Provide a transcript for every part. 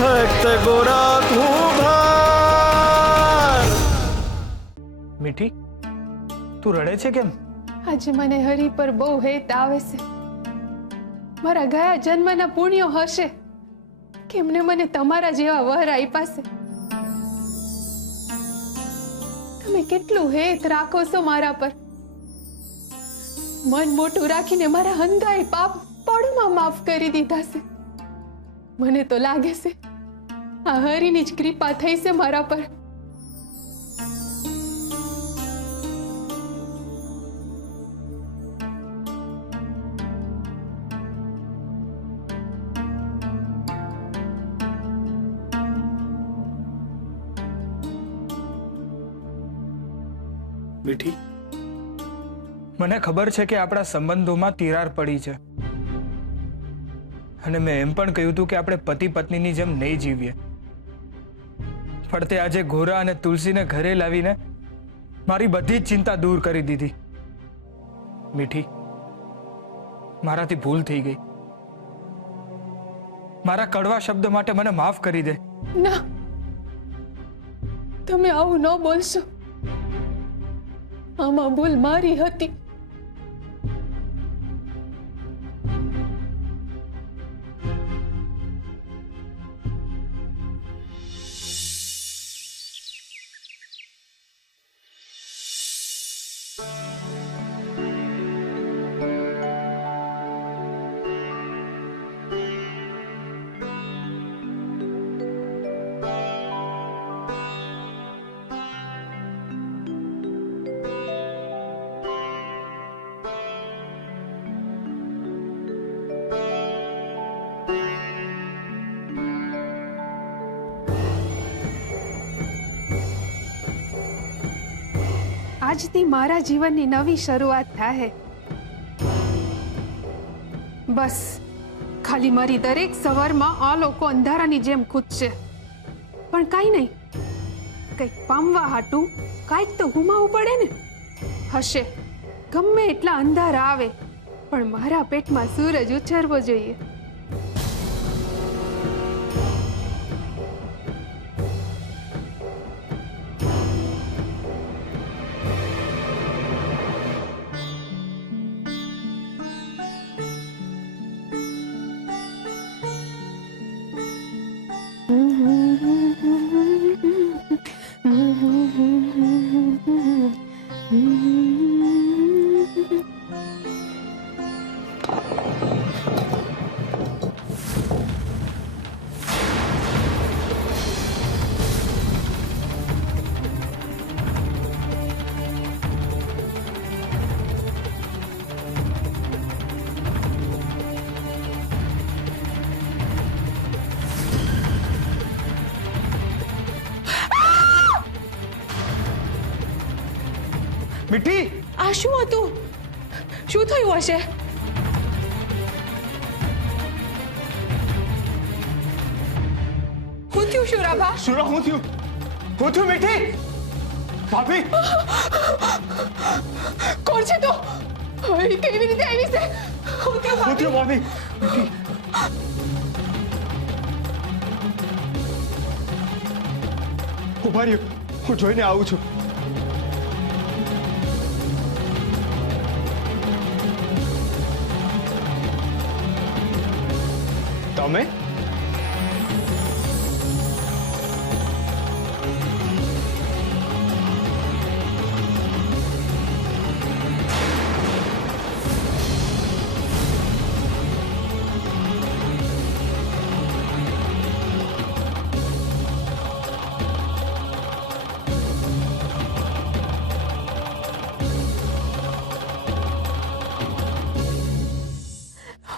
भक्त गोरा कुभार। મીઠી, તું રડે છે કેમ? આજે મને હરી પર બહુ હેત આવે છે. મારા ગયા જન્મના પુણ્યો હશે કેમને મને તમારા જેવા વર આપ્યા છે. તમે કેટલું હેત રાખો છો મારા પર. મન મોટું રાખીને મારા હંધાય પાપ પળમાં માફ કરી દીધા છે. મને તો લાગે છે આ હરીની જ કૃપા થઈ છે મારા પર. મીઠી, મને ખબર છે કે આપણા સંબંધોમાં તિરાર પડી છે અને મેં એમ પણ કહ્યું હતું કે આપણે પતિ પત્નીની જેમ નહીં જીવીએ. પણ તે આજે ગોરા અને તુલસીને ઘરે લાવીને મારી બધી જ ચિંતા દૂર કરી દીધી. મીઠી, મારાથી ભૂલ થઈ ગઈ. મારા કડવા શબ્દ માટે મને માફ કરી દે. ના, તમે આવું ન બોલશો. આમાં ભૂલ મારી હતી. આજથી મારા જીવનની નવી શરૂઆત થાય. બસ ખાલી મારી દરેક સવારમાં આ લોકો અંધારાની જેમ કૂદશે. પણ કાંઈ નહીં, કંઈક પામવા હાટું કાંઈક તો ગુમાવવું પડે ને. હશે ગમે એટલા અંધારા આવે પણ મારા પેટમાં સૂરજ ઉછળવો જોઈએ. મીઠી, આ શું હતું? શું થયું હશે? હું થયું શું રાભા? સુરા, હું થયું મીઠી? ભાભી, કોણ છે તો? કેવી રીતે આવી છે? હું થયું ભાભી? ઉભા રહ્યો, હું જોઈને આવું છું. તમે?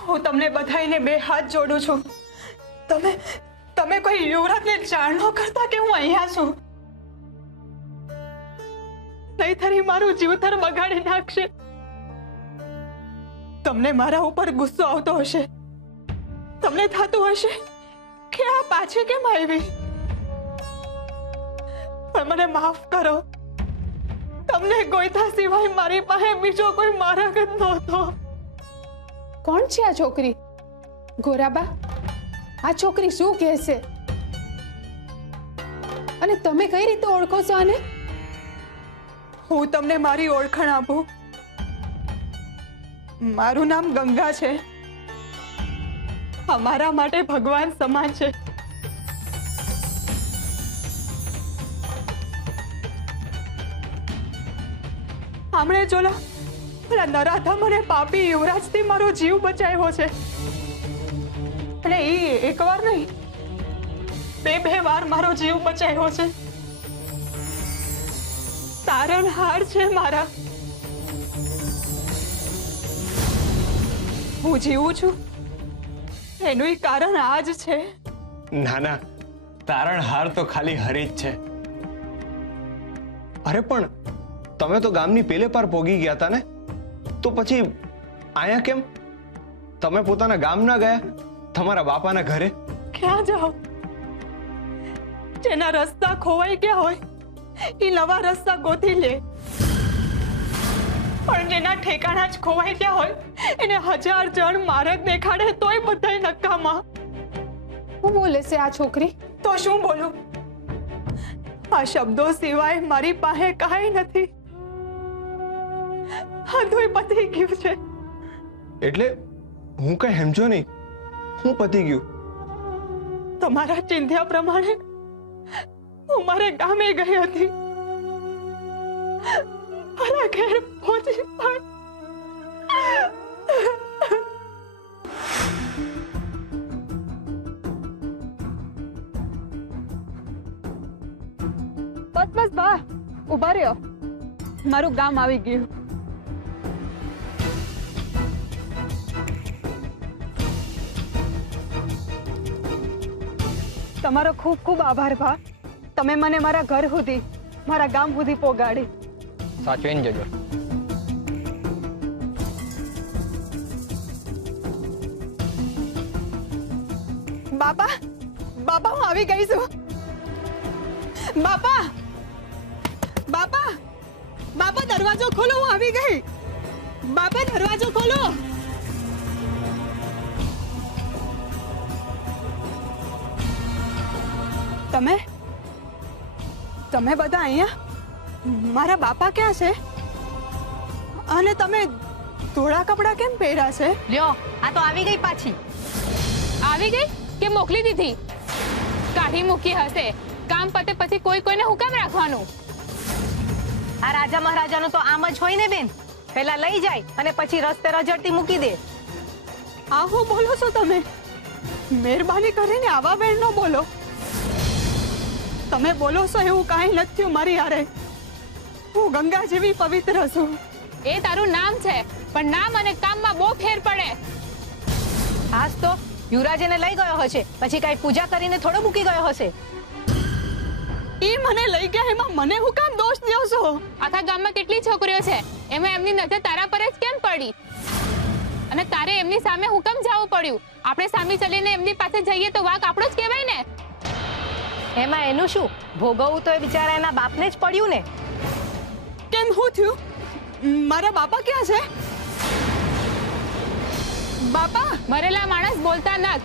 હું તમને બધાઈને બે હાથ જોડું છું. તમે કોઈ યુવરાજને જાણ ન કરતા કે હું અહીંયા છું. નહીંતર મારું જીવતર બગાડી નાખશે. તમને મારા ઉપર ગુસ્સો આવતો હશે. તમને થતું હશે કે આ પાછી કેમ આવી. પણ મને માફ કરો. તમને ગોઈતા સિવાય મારી પાસે બીજો કોઈ માર્ગ જ નહોતો. કોણ છે આ છોકરી? ગોરાબા, આ છોકરી શું કહે છે? અને તમે કઈ રીતે ઓળખો છો આને? હું તમને મારી ઓળખાણ આપું. મારું નામ ગંગા છે. અમારા માટે ભગવાન સમાન છે. આમણે જોલા પેલા નરાધમ અને પાપી યુવરાજથી મારો જીવ બચાવ્યો છે. અને એ એકવાર નહીં, બે વાર મારો જીવ બચાવ્યો છે. તારણહાર છે મારા. હું જીવું છું એનું કારણ આ જ છે. ના ના, તારણહાર તો ખાલી હરી જ છે. અરે પણ તમે તો ગામની પેલે પાર પોગી ગયા હતા ને, તો પછી આયા કેમ? તમે પોતાના ગામ ના ગયા, તમારા બાપાના ઘરે? ક્યાં જાઓ? જેના રસ્તા ખોવાઈ ગયા હોય એ નવા રસ્તા ગોતી લે, પણ જેના ઠેકાણા જ ખોવાઈ ગયા હોય એને 1000 જણ માર્ગ દેખાડે તોય બધાય નકામા. શું બોલે છે આ છોકરી? તો શું બોલું? આ શબ્દો સિવાય મારી પાસે કાંઈ નથી. બધુંય પતી ગયું છે. એટલે હું કઈ સમજો નહીં. હું પતી ગયું? તમારા ચિંધ્યા પ્રમાણે હું મારે ગામે ગઈ હતી. મારા ઘેર પહોંચી પણ બસ બા, ઉભા રહ્યો. મારું ગામ આવી ગયું. તમારો ખૂબ ખૂબ આભાર ભા. તમે મને મારા ઘર સુધી, મારા ગામ સુધી પોગાડી. સાચવીને જજો. બાપા, બાપા હું આવી ગઈ છું. બાપા, બાપા, બાપા દરવાજો ખોલો, હું આવી ગઈ. બાપા દરવાજો ખોલો. તમે તમે બધા અહીંયા? મારા બાપા ક્યાં છે? અને તમે ધોળા કપડા કેમ પહેર્યા છે? લ્યો, આ તો આવી ગઈ પાછી. આવી ગઈ કે મોકલી દીધી? કાઢી મૂકી હશે. કામ પતે પછી કોઈ કોઈને હુકમ રાખવાનું? આ રાજા મહારાજાનું તો આમ જ હોય ને બેન. પહેલા લઈ જાય અને પછી રસ્તે રજડતી મૂકી દે. આ હું બોલો છો તમે? મહેરબાની કરીને આવા બેન નો બોલો. તમે બોલો છો એવું કાંઈ નથી થયું મારી હારે. હું ગંગા જેવી પવિત્ર છું. એ તારું નામ છે, પણ નામ અને કામમાં બહુ ફેર પડે. આજ તો યુવરાજ એને લઈ ગયો હશે, પછી કઈ પૂજા કરીને થોડો મૂકી ગયો હશે. એ મને લઈ ગયા એમાં મને હું કામ દોષ દ્યો છો? આખા ગામમાં કેટલી છોકરીઓ છે, એમાં એમની નજર તારા પર જ કેમ પડી? અને તારે એમની સામે હુકમ જવું પડ્યું. આપણે સામે ચલીને એમની પાસે જઈએ તો વાક આપણો જ કહેવાય ને. એમાં એનું શું? ભોગવવું તો એ બિચારા એના બાપને જ પડ્યું ને. કેમ હું થયું? મારા બાપા ક્યાં છે? બાપા, મરેલા માણસ બોલતા નત.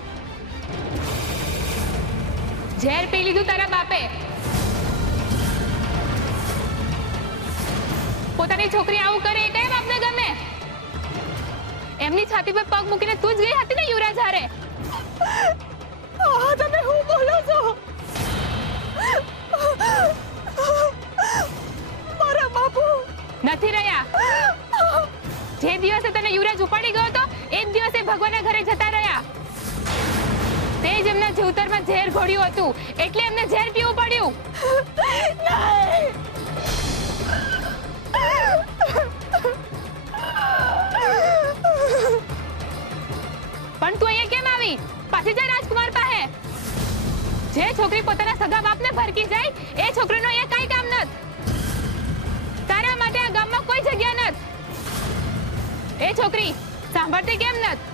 ઝેર પી લીધું તારા બાપે. પોતાની છોકરી આવું કરે એ કયા બાપને ગમે? એમની છાતી પર પગ મૂકીને તું જ ગઈ હતી ને યુવરાજ હારે. તમે હું બોલો છો? મારા બાપુ નથી રહ્યા. જે દિવસે તને યુવરાજ ઉપાડી ગયો હતો એ જ દિવસે ભગવાનના ઘરે જતા રહ્યા. તે જ એમના જીવતરમાં ઝેર ઘોડ્યું હતું, એટલે એમને ઝેર પીવું પડ્યું. પણ તું અહીંયા કેમ આવી? પાછી જા રાજકુમાર પાસે. જે છોકરી પોતાના સગા બાપને ભરકી જાય એ છોકરીનો અહીંયા કાંઈ કામ નથી. તારા માટે આ ગામમાં કોઈ જગ્યા નથી. એ છોકરી સાંભળતી કેમ નથી?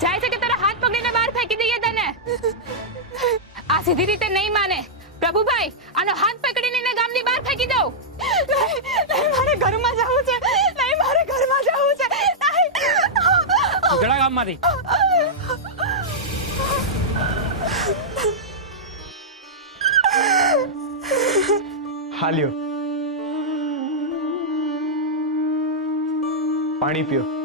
જાય છે કે તારા હાથ પકડીને બહાર ફેંકી દઈએ તને? આ સીધી રીતે નહીં માને. પ્રભુભાઈ, આનો હાથ પકડીને એને ગામની બહાર ફેંકી દો. મારે ઘરમાં જવું છે. નહીં, મારે ઘરમાં જવું છે. ઉઘડા ગામમાંથી હાલ્યો પાણી પીઓ.